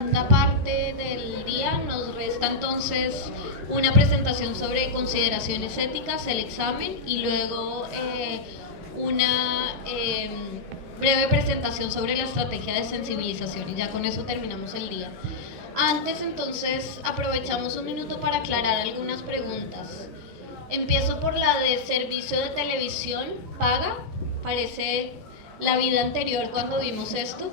Segunda parte del día nos resta entonces una presentación sobre consideraciones éticas, el examen y luego una breve presentación sobre la estrategia de sensibilización y ya con eso terminamos el día. Antes entonces aprovechamos un minuto para aclarar algunas preguntas. Empiezo por la de servicio de televisión paga. Parece la vida anterior cuando vimos esto.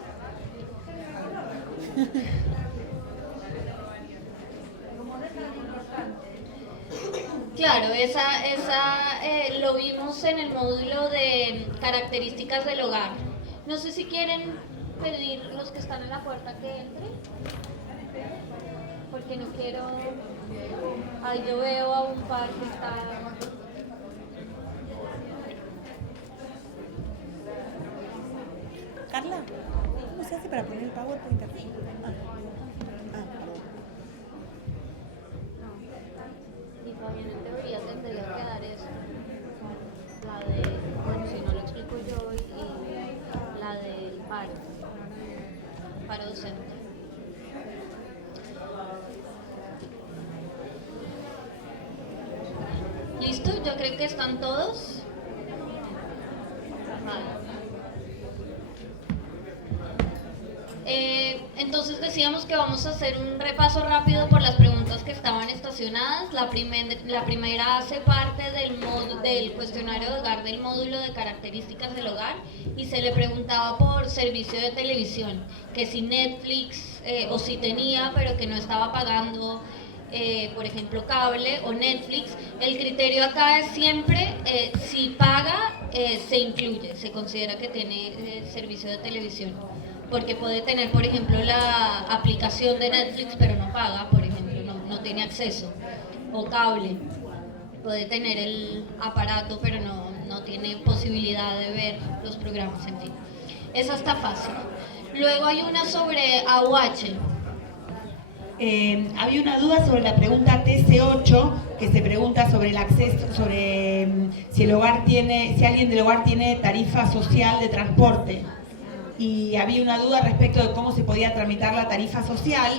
Claro, lo vimos en el módulo de características del hogar. No sé si quieren pedir los que están en la puerta que entren, porque no quiero. Ahí yo veo a un par que está. Carla, ¿cómo se hace para poner el PowerPoint aquí? Y Fabián en teoría tendría que dar esto. La de, bueno, si no lo explico yo, y la del paro docente. ¿Listo? Yo creo que están todos. Vale. Entonces decíamos que vamos a hacer un repaso rápido por las preguntas que estaban estacionadas. La primera hace parte del cuestionario de hogar del módulo de características del hogar y se le preguntaba por servicio de televisión, que si Netflix o si tenía pero que no estaba pagando, por ejemplo cable o Netflix. El criterio acá es siempre si paga se incluye, se considera que tiene servicio de televisión. Porque puede tener, por ejemplo, la aplicación de Netflix, pero no paga, por ejemplo, no tiene acceso. O cable, puede tener el aparato, pero no tiene posibilidad de ver los programas, en fin. Esa está fácil. Luego hay una sobre AUH. Había una duda sobre la pregunta TC8, que se pregunta sobre el acceso, sobre si alguien del hogar tiene tarifa social de transporte. Y había una duda respecto de cómo se podía tramitar la tarifa social.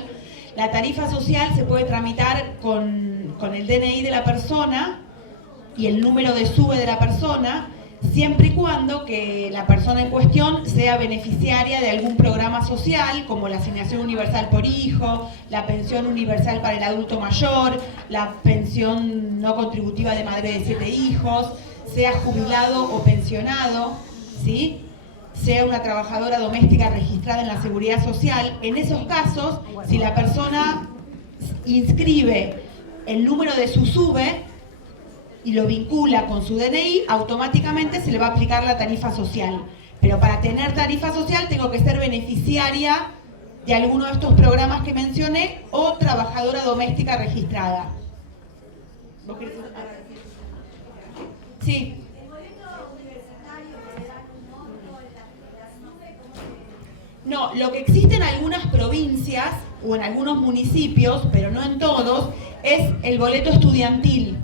La tarifa social se puede tramitar con el DNI de la persona y el número de SUBE de la persona, siempre y cuando que la persona en cuestión sea beneficiaria de algún programa social, como la asignación universal por hijo, la pensión universal para el adulto mayor, la pensión no contributiva de madre de 7 hijos, sea jubilado o pensionado, ¿sí?, sea una trabajadora doméstica registrada en la Seguridad Social. En esos casos, si la persona inscribe el número de su SUBE y lo vincula con su DNI, automáticamente se le va a aplicar la tarifa social. Pero para tener tarifa social tengo que ser beneficiaria de alguno de estos programas que mencioné o trabajadora doméstica registrada. ¿Vos querés? Sí. No, lo que existe en algunas provincias o en algunos municipios, pero no en todos, es el boleto estudiantil.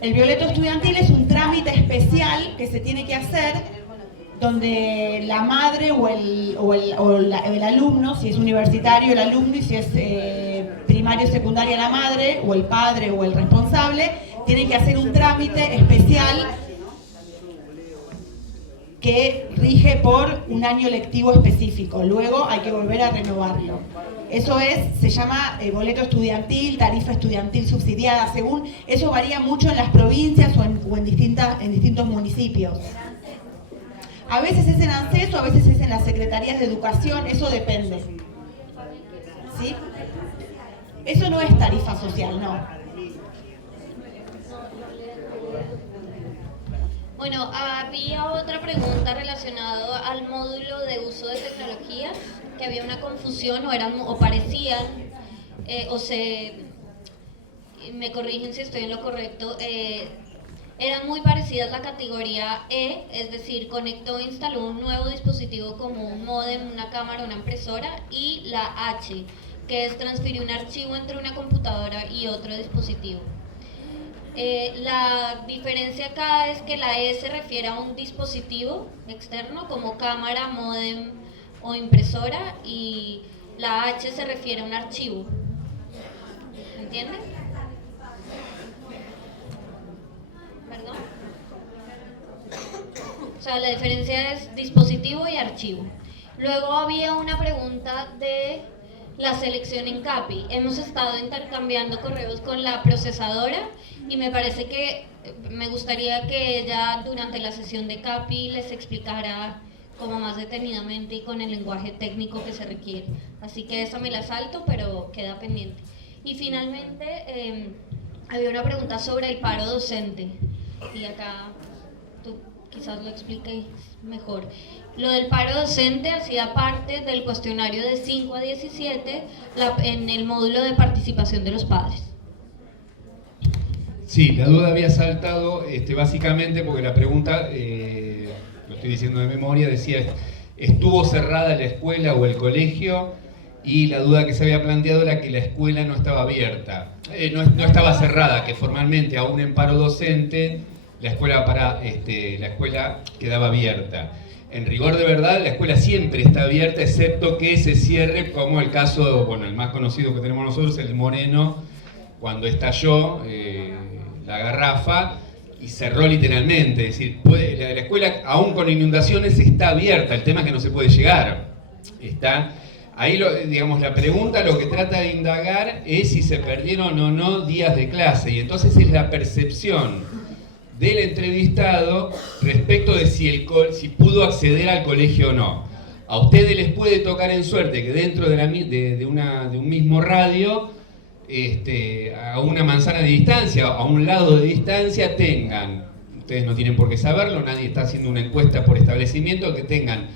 El boleto estudiantil es un trámite especial que se tiene que hacer donde la madre o el alumno, si es universitario el alumno y si es primario o secundaria la madre o el padre o el responsable, tiene que hacer un trámite especial que rige por un año lectivo específico. Luego hay que volver a renovarlo. Eso se llama boleto estudiantil, tarifa estudiantil subsidiada, según, eso varía mucho en las provincias o en distintos municipios. A veces es en ANSES o a veces es en las secretarías de educación, eso depende. ¿Sí? Eso no es tarifa social, no. Bueno, había otra pregunta relacionada al módulo de uso de tecnologías, que había una confusión o parecían, me corrigen si estoy en lo correcto, eran muy parecidas la categoría E, es decir, conectó e instaló un nuevo dispositivo como un módem, una cámara, una impresora, y la H, que es transferir un archivo entre una computadora y otro dispositivo. La diferencia acá es que la E se refiere a un dispositivo externo como cámara, módem o impresora, y La H se refiere a un archivo. ¿Entiende? ¿Perdón? O sea, la diferencia es dispositivo y archivo. Luego había una pregunta de la selección en CAPI. Hemos estado intercambiando correos con la procesadora y me parece que me gustaría que ella durante la sesión de CAPI les explicara como más detenidamente y con el lenguaje técnico que se requiere. Así que esa me la salto, pero queda pendiente. Y finalmente había una pregunta sobre el paro docente y acá tú quizás lo expliques mejor. Lo del paro docente hacía parte del cuestionario de 5 a 17 en el módulo de participación de los padres. Sí, la duda había saltado básicamente porque la pregunta, lo estoy diciendo de memoria, decía, ¿estuvo cerrada la escuela o el colegio? Y la duda que se había planteado era que la escuela no estaba abierta, no estaba cerrada, que formalmente aún en paro docente la escuela quedaba abierta. En rigor de verdad, la escuela siempre está abierta, excepto que se cierre, como el caso, bueno, el más conocido que tenemos nosotros, el Moreno, cuando estalló la garrafa y cerró literalmente. Es decir, la escuela, aún con inundaciones, está abierta, el tema es que no se puede llegar. Ahí, digamos, la pregunta lo que trata de indagar es si se perdieron o no días de clase, y entonces es la percepción del entrevistado respecto de si pudo acceder al colegio o no. A ustedes les puede tocar en suerte que dentro de un mismo radio, a una manzana de distancia, a un lado de distancia, tengan, ustedes no tienen por qué saberlo, nadie está haciendo una encuesta por establecimiento, que tengan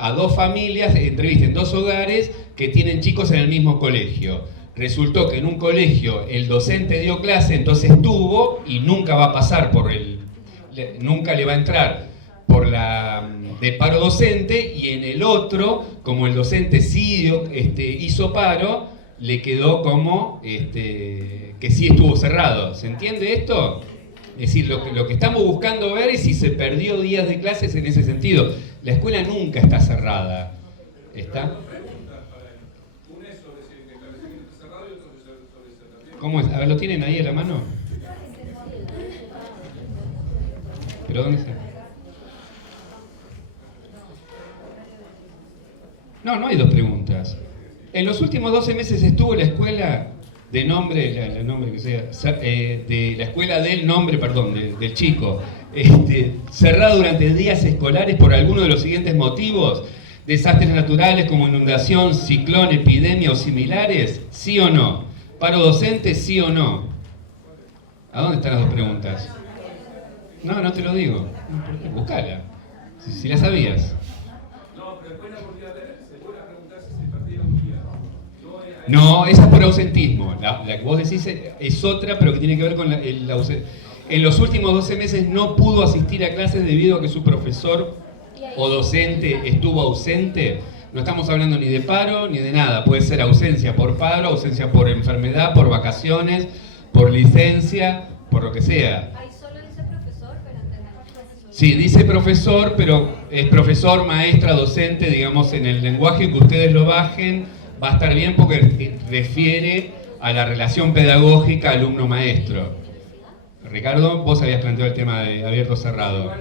a 2 familias, entrevisten 2 hogares que tienen chicos en el mismo colegio. Resultó que en un colegio el docente dio clase, entonces tuvo y nunca va a pasar nunca le va a entrar por la de paro docente, y en el otro, como el docente sí hizo paro, le quedó como que sí estuvo cerrado. ¿Se entiende esto? Es decir, lo que estamos buscando ver es si se perdió días de clases en ese sentido. La escuela nunca está cerrada. ¿Está? ¿Cómo es? A ver, ¿lo tienen ahí a la mano? ¿Pero dónde está? No hay 2 preguntas. En los últimos 12 meses estuvo la escuela de nombre, el nombre que sea, de la escuela del nombre, perdón, del chico, cerrada durante días escolares por alguno de los siguientes motivos: desastres naturales como inundación, ciclón, epidemia o similares, ¿sí o no? ¿Paro docente, sí o no? ¿A dónde están las 2 preguntas? No te lo digo. Buscala. Si la sabías. No, pero después la volví a ver, se vuelve a preguntar si se perdieron días. No, esa es por ausentismo. La que vos decís es otra, pero que tiene que ver con el ausentismo. En los últimos 12 meses no pudo asistir a clases debido a que su profesor o docente estuvo ausente. No estamos hablando ni de paro ni de nada. Puede ser ausencia por paro, ausencia por enfermedad, por vacaciones, por licencia, por lo que sea. Ahí solo dice profesor, pero entendemos profesor. Sí, dice profesor, pero es profesor, maestra, docente, digamos, en el lenguaje que ustedes lo bajen, va a estar bien porque refiere a la relación pedagógica alumno-maestro. Ricardo, vos habías planteado el tema de abierto-cerrado.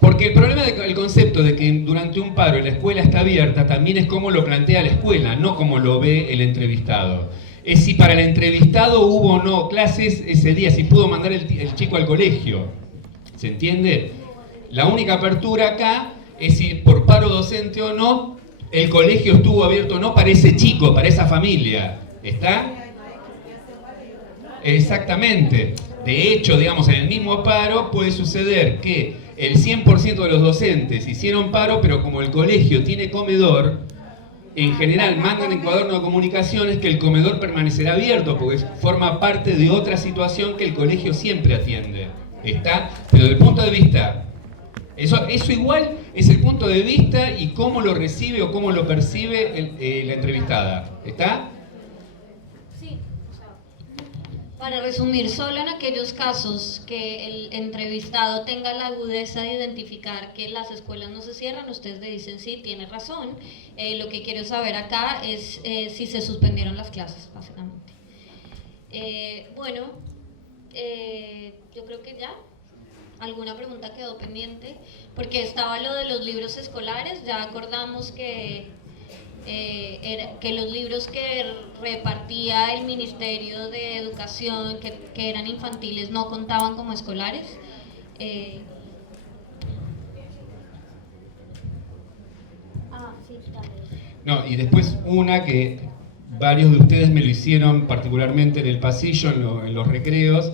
Porque el problema del concepto de que durante un paro la escuela está abierta también es cómo lo plantea la escuela, no cómo lo ve el entrevistado. Es si para el entrevistado hubo o no clases ese día, si pudo mandar el chico al colegio. ¿Se entiende? La única apertura acá es si por paro docente o no, el colegio estuvo abierto o no para ese chico, para esa familia. ¿Está? Exactamente. De hecho, digamos, en el mismo paro puede suceder que el 100% de los docentes hicieron paro, pero como el colegio tiene comedor, en general mandan en cuaderno de comunicaciones que el comedor permanecerá abierto, porque forma parte de otra situación que el colegio siempre atiende. ¿Está? Pero desde el punto de vista, eso igual es el punto de vista y cómo lo recibe o cómo lo percibe la entrevistada. ¿Está? Sí. Para resumir, solo en aquellos casos que el entrevistado tenga la agudeza de identificar que las escuelas no se cierran, ustedes le dicen sí, tiene razón. Lo que quiero saber acá es si se suspendieron las clases, básicamente. Yo creo que ya. ¿Alguna pregunta quedó pendiente? Porque estaba lo de los libros escolares, ya acordamos que los libros que repartía el Ministerio de Educación, que eran infantiles, no contaban como escolares. Sí, dale. No, y después una que varios de ustedes me lo hicieron particularmente en el pasillo, en los recreos,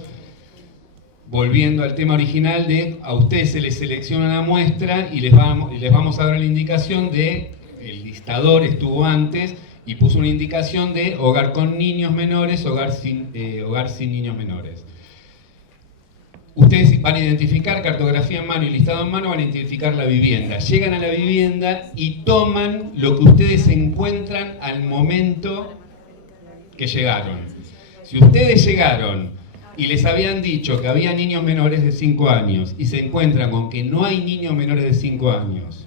volviendo al tema original de a ustedes se les selecciona una muestra y les vamos a dar la indicación de, el listador estuvo antes y puso una indicación de hogar con niños menores, hogar sin niños menores. Ustedes van a identificar cartografía en mano y listado en mano, van a identificar la vivienda. Llegan a la vivienda y toman lo que ustedes encuentran al momento que llegaron. Si ustedes llegaron y les habían dicho que había niños menores de 5 años y se encuentran con que no hay niños menores de 5 años,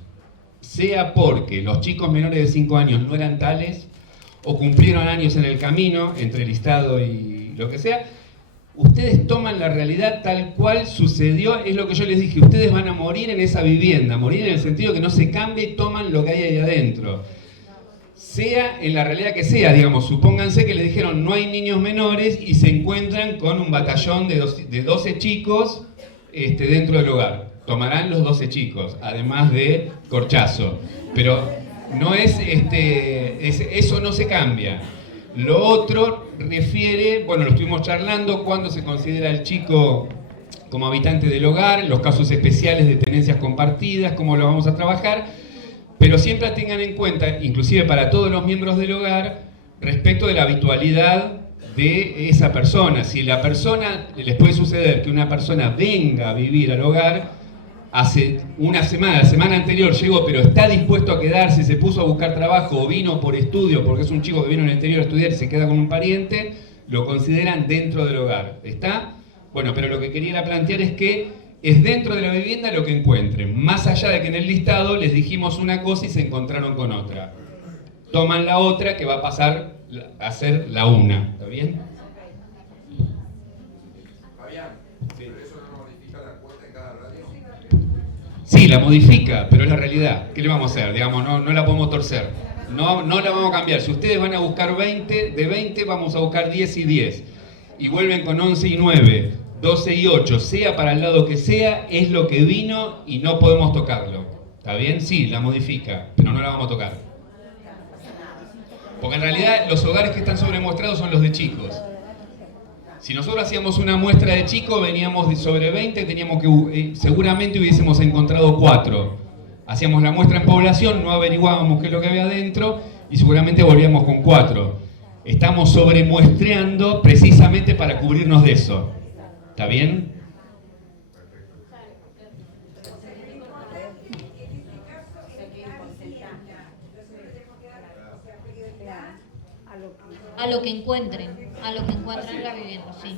sea porque los chicos menores de 5 años no eran tales o cumplieron años en el camino entre el listado y lo que sea, ustedes toman la realidad tal cual sucedió. Es lo que yo les dije, ustedes van a morir en esa vivienda, morir en el sentido que no se cambie y toman lo que hay ahí adentro. Sea en la realidad que sea, digamos, supónganse que les dijeron no hay niños menores y se encuentran con un batallón de 12 chicos dentro del hogar. Tomarán los 12 chicos, además de corchazo. Pero no eso no se cambia. Lo otro refiere, bueno, lo estuvimos charlando, cuando se considera el chico como habitante del hogar, los casos especiales de tenencias compartidas, cómo lo vamos a trabajar, pero siempre tengan en cuenta, inclusive para todos los miembros del hogar, respecto de la habitualidad de esa persona. Si la persona, les puede suceder que una persona venga a vivir al hogar, hace una semana, la semana anterior llegó, pero está dispuesto a quedarse, se puso a buscar trabajo o vino por estudio, porque es un chico que vino en el interior a estudiar y se queda con un pariente, lo consideran dentro del hogar. ¿Está? Bueno, pero lo que quería plantear es que es dentro de la vivienda lo que encuentren. Más allá de que en el listado les dijimos una cosa y se encontraron con otra. Toman la otra que va a pasar a ser la una. ¿Está bien? ¿Pero eso no modifica la cuota en cada radio? Sí, la modifica, pero es la realidad. ¿Qué le vamos a hacer? Digamos, no la podemos torcer. No la vamos a cambiar. Si ustedes van a buscar 20, de 20 vamos a buscar 10 y 10. Y vuelven con 11 y 9, 12 y 8. Sea para el lado que sea, es lo que vino y no podemos tocarlo. ¿Está bien? Sí, la modifica, pero no la vamos a tocar. Porque en realidad los hogares que están sobremuestrados son los de chicos. Si nosotros hacíamos una muestra de chicos, veníamos de sobre 20, teníamos que seguramente hubiésemos encontrado 4. Hacíamos la muestra en población, no averiguábamos qué es lo que había adentro y seguramente volvíamos con 4. Estamos sobremuestreando precisamente para cubrirnos de eso. ¿Está bien? A lo que encuentren en la vivienda, sí.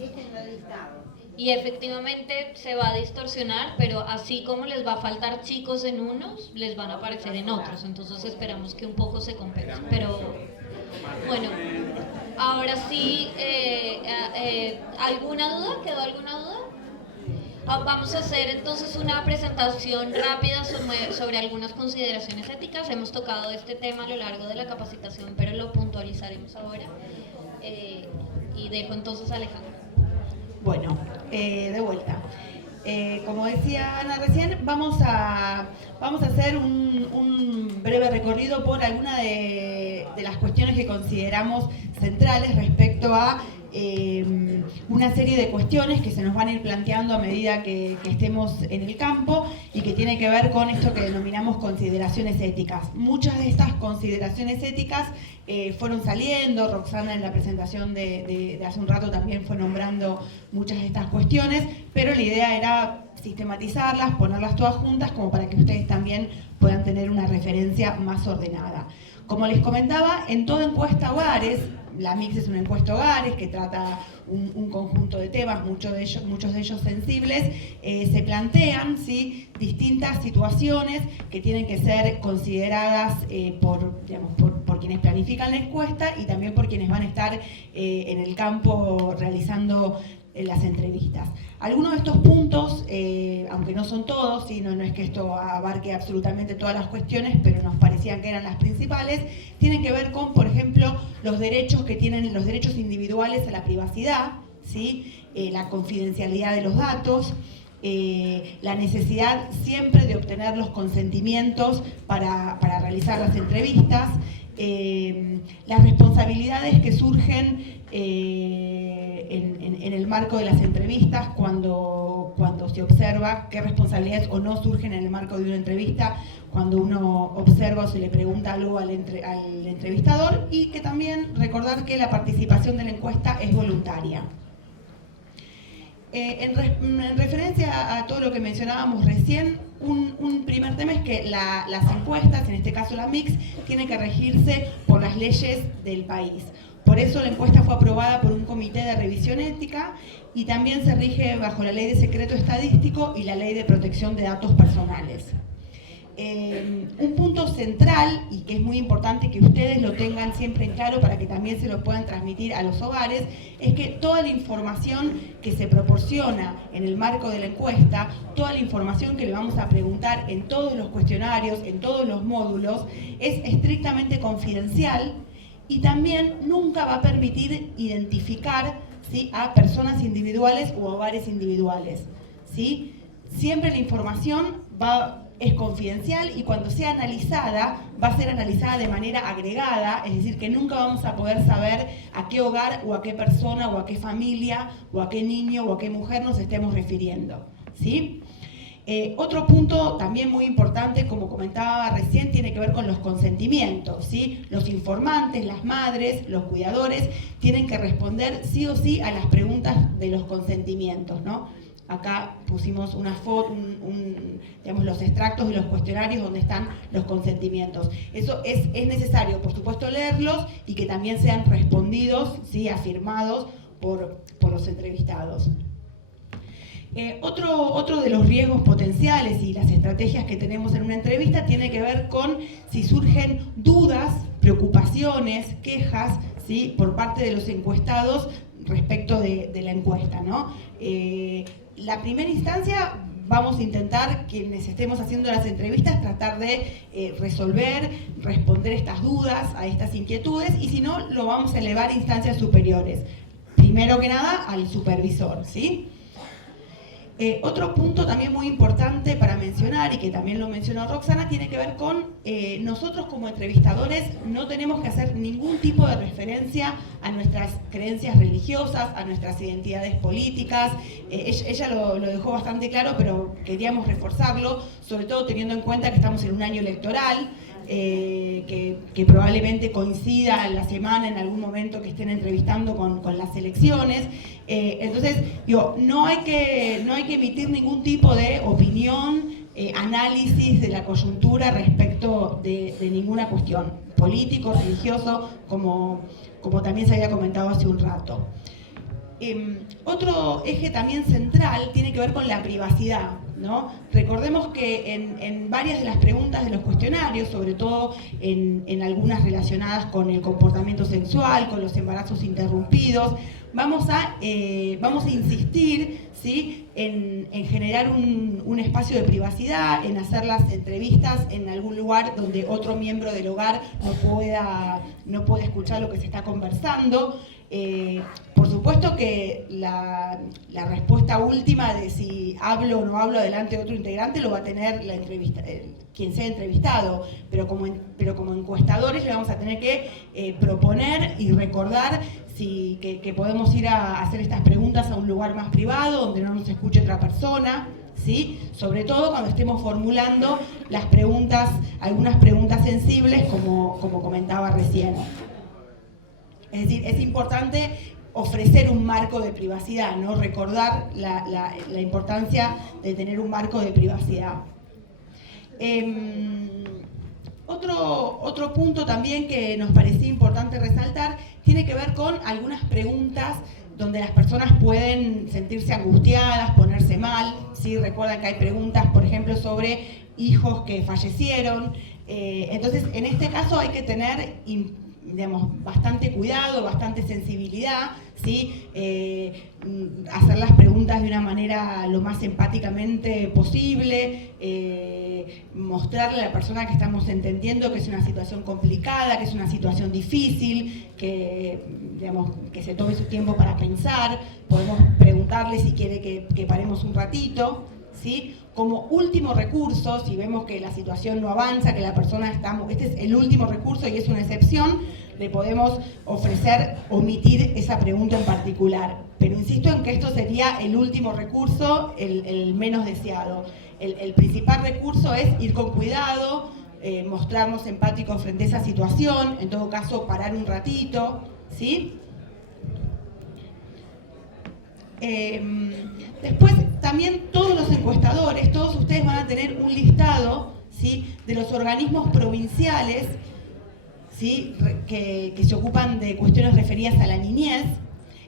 Y efectivamente se va a distorsionar, pero así como les va a faltar chicos en unos, les van a aparecer en otros. Entonces esperamos que un poco se compense. Pero bueno, ahora sí, ¿alguna duda? ¿Quedó alguna duda? Vamos a hacer entonces una presentación rápida sobre algunas consideraciones éticas. Hemos tocado este tema a lo largo de la capacitación, pero lo puntualizaremos ahora. Y dejo entonces a Alejandro. Bueno, de vuelta. Como decía Ana recién, vamos a hacer un breve recorrido por algunas de las cuestiones que consideramos centrales respecto a una serie de cuestiones que se nos van a ir planteando a medida que estemos en el campo y que tiene que ver con esto que denominamos consideraciones éticas. Muchas de estas consideraciones éticas fueron saliendo, Roxana en la presentación de hace un rato también fue nombrando muchas de estas cuestiones, pero la idea era sistematizarlas, ponerlas todas juntas como para que ustedes también puedan tener una referencia más ordenada. Como les comentaba, en toda encuesta hogares, la Mix es una encuesta hogares que trata un conjunto de temas, muchos de ellos sensibles. Se plantean, ¿sí?, distintas situaciones que tienen que ser consideradas por quienes planifican la encuesta y también por quienes van a estar en el campo realizando las entrevistas. Algunos de estos puntos, aunque no son todos, ¿sí?, no es que esto abarque absolutamente todas las cuestiones, pero nos parecían que eran las principales, tienen que ver con, por ejemplo, los derechos que tienen los derechos individuales a la privacidad, ¿sí?, la confidencialidad de los datos, la necesidad siempre de obtener los consentimientos para realizar las entrevistas, las responsabilidades que surgen en el marco de las entrevistas cuando se observa qué responsabilidades o no surgen en el marco de una entrevista cuando uno observa o se le pregunta algo al entrevistador, y que también recordar que la participación de la encuesta es voluntaria. En referencia a todo lo que mencionábamos recién, un primer tema es que las encuestas, en este caso la Mix, tienen que regirse por las leyes del país. Por eso la encuesta fue aprobada por un comité de revisión ética y también se rige bajo la Ley de Secreto Estadístico y la Ley de Protección de Datos Personales. Un punto central, y que es muy importante que ustedes lo tengan siempre en claro para que también se lo puedan transmitir a los hogares, es que toda la información que se proporciona en el marco de la encuesta, toda la información que le vamos a preguntar en todos los cuestionarios, en todos los módulos, es estrictamente confidencial y también nunca va a permitir identificar, ¿sí?, a personas individuales o hogares individuales, ¿sí? Siempre la información es confidencial y cuando sea analizada, va a ser analizada de manera agregada, es decir, que nunca vamos a poder saber a qué hogar o a qué persona o a qué familia o a qué niño o a qué mujer nos estemos refiriendo, ¿sí? Otro punto también muy importante, como comentaba recién, tiene que ver con los consentimientos, ¿sí? Los informantes, las madres, los cuidadores tienen que responder sí o sí a las preguntas de los consentimientos, ¿no? Acá pusimos una foto, digamos, los extractos de los cuestionarios donde están los consentimientos. Eso es necesario, por supuesto, leerlos y que también sean respondidos, ¿sí?, afirmados por los entrevistados. Otro de los riesgos potenciales y las estrategias que tenemos en una entrevista tiene que ver con si surgen dudas, preocupaciones, quejas, ¿sí?, por parte de los encuestados respecto de la encuesta, ¿no? La primera instancia, vamos a intentar, quienes estemos haciendo las entrevistas, tratar de resolver, responder estas dudas, a estas inquietudes, y si no, lo vamos a elevar a instancias superiores. Primero que nada, al supervisor, ¿sí? Otro punto también muy importante para mencionar, y que también lo mencionó Roxana, tiene que ver con nosotros como entrevistadores no tenemos que hacer ningún tipo de referencia a nuestras creencias religiosas, a nuestras identidades políticas. Ella lo dejó bastante claro, pero queríamos reforzarlo, sobre todo teniendo en cuenta que estamos en un año electoral, que probablemente coincida la semana en algún momento que estén entrevistando con las elecciones. Entonces, digo, no hay que emitir ningún tipo de opinión, análisis de la coyuntura respecto de ninguna cuestión político, religioso, como también se había comentado hace un rato. Otro eje también central tiene que ver con la privacidad, ¿no? Recordemos que en varias de las preguntas de los cuestionarios, sobre todo en algunas relacionadas con el comportamiento sexual, con los embarazos interrumpidos, vamos a insistir, ¿sí?, en generar un espacio de privacidad, en hacer las entrevistas en algún lugar donde otro miembro del hogar no pueda escuchar lo que se está conversando. Por supuesto que la respuesta última de si hablo o no hablo delante de otro integrante lo va a tener quien sea entrevistado, pero como encuestadores le vamos a tener que proponer y recordar que podemos ir a hacer estas preguntas a un lugar más privado, donde no nos escuche otra persona, ¿sí? Sobre todo cuando estemos formulando algunas preguntas sensibles, como comentaba recién. Es decir, es importante ofrecer un marco de privacidad, ¿no? Recordar la importancia de tener un marco de privacidad. Otro punto también que nos parecía importante resaltar tiene tiene que ver con algunas preguntas donde las personas pueden sentirse angustiadas, ponerse mal, ¿sí? Recuerdan que hay preguntas, por ejemplo, sobre hijos que fallecieron. Entonces, en este caso hay que tener, digamos, bastante cuidado, bastante sensibilidad, ¿sí? Hacer las preguntas de una manera lo más empáticamente posible, mostrarle a la persona que estamos entendiendo que es una situación complicada, que es una situación difícil, que, digamos, que se tome su tiempo para pensar. Podemos preguntarle si quiere que paremos un ratito, ¿sí? Como último recurso, si vemos que la situación no avanza, que la persona está... Este es el último recurso y es una excepción, le podemos ofrecer omitir esa pregunta en particular. Pero insisto en que esto sería el último recurso, el menos deseado. El principal recurso es ir con cuidado, mostrarnos empáticos frente a esa situación, en todo caso parar un ratito, ¿sí? Después también todos los encuestadores, todos ustedes van a tener un listado, ¿sí?, de los organismos provinciales, ¿sí?, que se ocupan de cuestiones referidas a la niñez.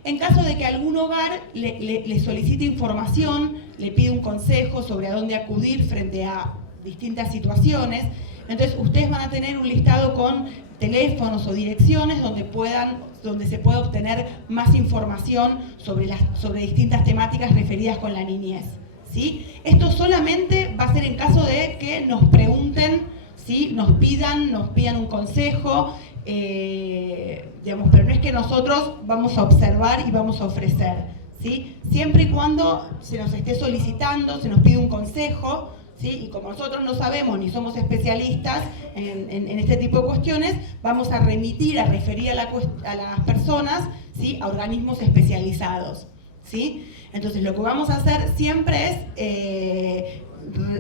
En caso de que algún hogar le solicite información, le pide un consejo sobre a dónde acudir frente a distintas situaciones, entonces ustedes van a tener un listado con teléfonos o direcciones donde se pueda obtener más información sobre distintas temáticas referidas con la niñez, ¿sí? Esto solamente va a ser en caso de que nos pregunten, ¿sí?, nos pidan un consejo, digamos, pero no es que nosotros vamos a observar y vamos a ofrecer, ¿sí? Siempre y cuando se nos esté solicitando, se nos pide un consejo, ¿sí? Y como nosotros no sabemos ni somos especialistas en este tipo de cuestiones, vamos a referir a las personas, ¿sí?, a organismos especializados, ¿sí? Entonces lo que vamos a hacer siempre es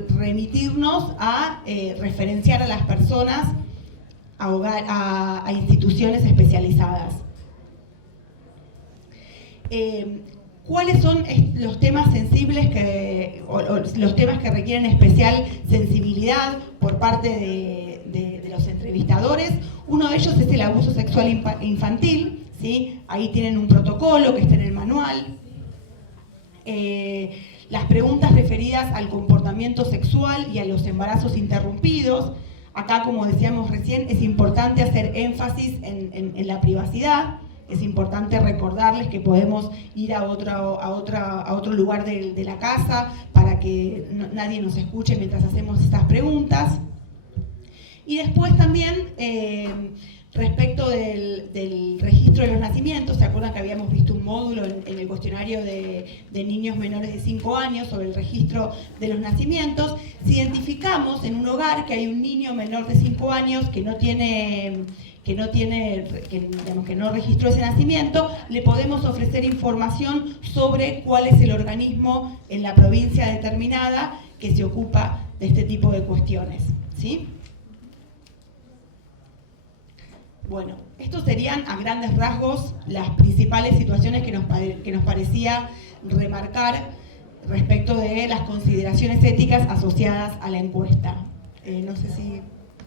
remitirnos a referenciar a las personas a instituciones especializadas. ¿Cuáles son los temas sensibles o los temas que requieren especial sensibilidad por parte de los entrevistadores? Uno de ellos es el abuso sexual infantil, ¿sí? Ahí tienen un protocolo que está en el manual. Las preguntas referidas al comportamiento sexual y a los embarazos interrumpidos. Acá, como decíamos recién, es importante hacer énfasis en la privacidad. Es importante recordarles que podemos ir a otro lugar de la casa para que nadie nos escuche mientras hacemos estas preguntas. Y después también, respecto del registro de los nacimientos, ¿se acuerdan que habíamos visto un módulo en el cuestionario de niños menores de 5 años sobre el registro de los nacimientos? Si identificamos en un hogar que hay un niño menor de 5 años que no registró ese nacimiento, le podemos ofrecer información sobre cuál es el organismo en la provincia determinada que se ocupa de este tipo de cuestiones, ¿sí? Bueno, estos serían a grandes rasgos las principales situaciones que nos parecía remarcar respecto de las consideraciones éticas asociadas a la encuesta. No sé si...